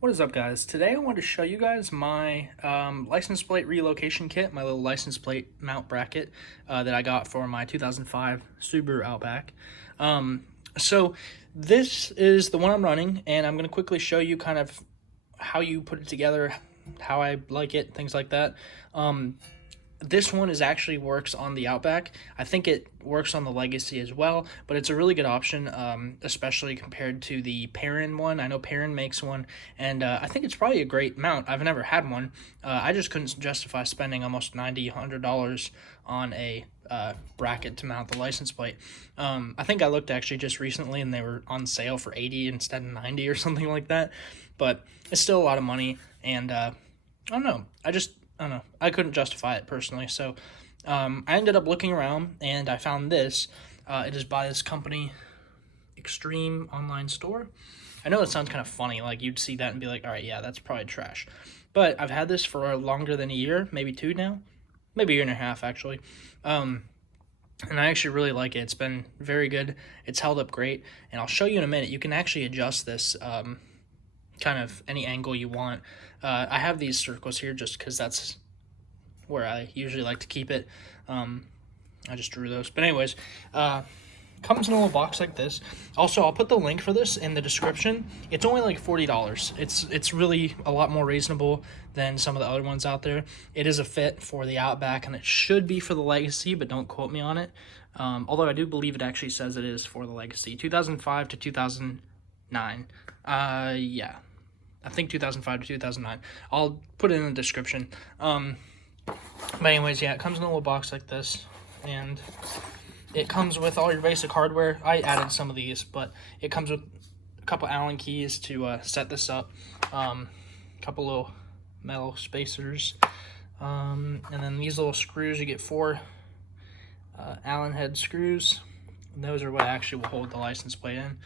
What is up, guys? Today I want to show you guys my license plate relocation kit, my little license plate mount bracket that I got for my 2005 Subaru Outback. So this is the one I'm running, and I'm going to quickly show you kind of how you put it together, how I like it, things like that. This one actually works on the Outback. I think it works on the Legacy as well, but it's a really good option, especially compared to the Perrin one. I know Perrin makes one, and I think it's probably a great mount. I've never had one. I just couldn't justify spending almost $90-$100 on a bracket to mount the license plate. I think I looked actually just recently, and they were on sale for $80 instead of $90 or something like that. But it's still a lot of money, and I don't know. I don't know. I couldn't justify it personally. So I ended up looking around and I found this. It is by this company, Extreme Online Store. I know it sounds kind of funny. Like you'd see that and be like, all right, yeah, that's probably trash. But I've had this for longer than a year, maybe two now, maybe a year and a half actually. And I actually really like it. It's been very good. It's held up great. And I'll show you in a minute. You can actually adjust this kind of any angle you want. I have these circles here just because that's where I usually like to keep it. I just drew those. But anyways, comes in a little box like this. Also, I'll put the link for this in the description. It's only like $40. It's really a lot more reasonable than some of the other ones out there. It is a fit for the Outback, and it should be for the Legacy, but don't quote me on it. Although I do believe it actually says it is for the Legacy. 2005 to 2009. Yeah. I think 2005 to 2009. I'll put it in the description. But anyways, yeah, it comes in a little box like this, and it comes with all your basic hardware. I added some of these, but it comes with a couple Allen keys to set this up, a couple little metal spacers, and then these little screws. You get four Allen head screws, and those are what actually will hold the license plate in.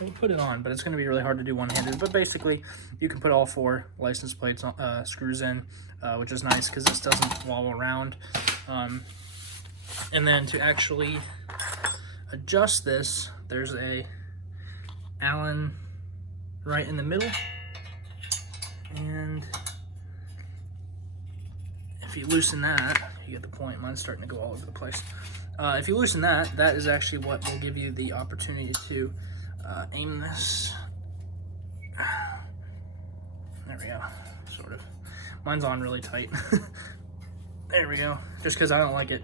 We'll put it on, but it's going to be really hard to do one-handed. But basically, you can put all four license plates screws in, which is nice because this doesn't wobble around. And then to actually adjust this, there's a Allen right in the middle. And if you loosen that, you get the point. Mine's starting to go all over the place. If you loosen that, that is actually what will give you the opportunity to aim this. There we go, sort of. Mine's on really tight. There we go, just because I don't like it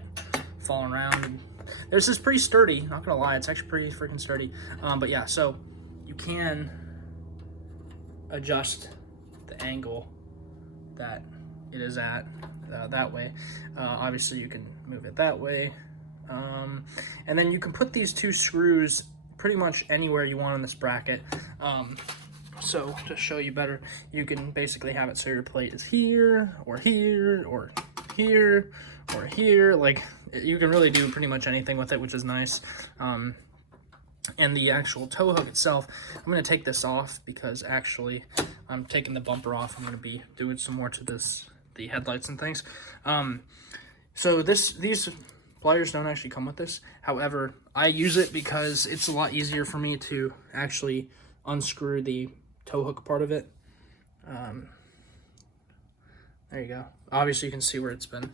falling around. And this is pretty sturdy, not gonna lie, it's actually pretty freaking sturdy. But yeah, so you can adjust the angle that it is at that way. Obviously you can move it that way. And then you can put these two screws pretty much anywhere you want on this bracket. So to show you better, you can basically have it so your plate is here, or here, or here, or here. Like, you can really do pretty much anything with it, which is nice. And the actual tow hook itself, I'm going to take this off because actually I'm taking the bumper off. I'm going to be doing some more to the headlights and things. So these pliers don't actually come with this. However, I use it because it's a lot easier for me to actually unscrew the tow hook part of it. There you go. Obviously, you can see where it's been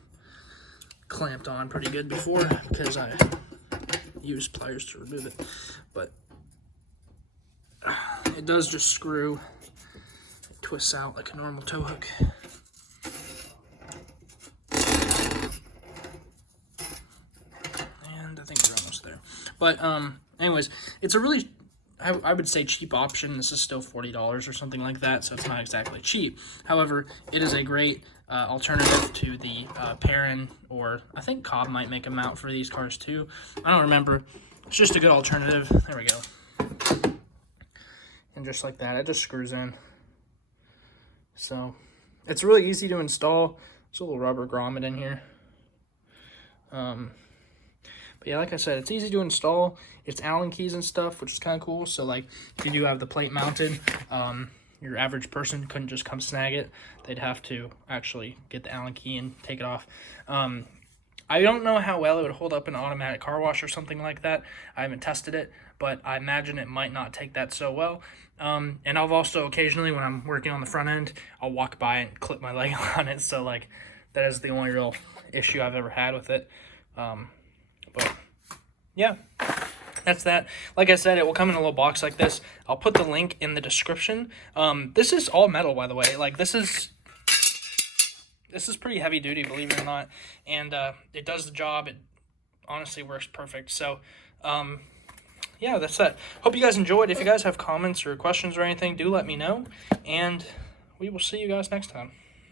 clamped on pretty good before because I used pliers to remove it. But it does just screw. It twists out like a normal tow hook. But anyways, it's a really, I would say, cheap option. This is still $40 or something like that, so it's not exactly cheap. However, it is a great alternative to the Perrin, or I think Cobb might make a mount for these cars too. I don't remember. It's just a good alternative. There we go. And just like that, it just screws in. So it's really easy to install. There's a little rubber grommet in here. But yeah, like I said, it's easy to install. It's Allen keys and stuff, which is kind of cool. So like, if you do have the plate mounted, your average person couldn't just come snag it. They'd have to actually get the Allen key and take it off. I don't know how well it would hold up in an automatic car wash or something like that. I haven't tested it, but I imagine it might not take that so well. And I've also occasionally, when I'm working on the front end, I'll walk by and clip my leg on it. So like, that is the only real issue I've ever had with it. But yeah, that's that. Like I said, it will come in a little box like this. I'll put the link in the description. This is all metal, by the way. Like, this is pretty heavy duty, believe it or not, and it does the job. It honestly works perfect. So yeah, that's that. Hope you guys enjoyed. If you guys have comments or questions or anything, do let me know, and we will see you guys next time.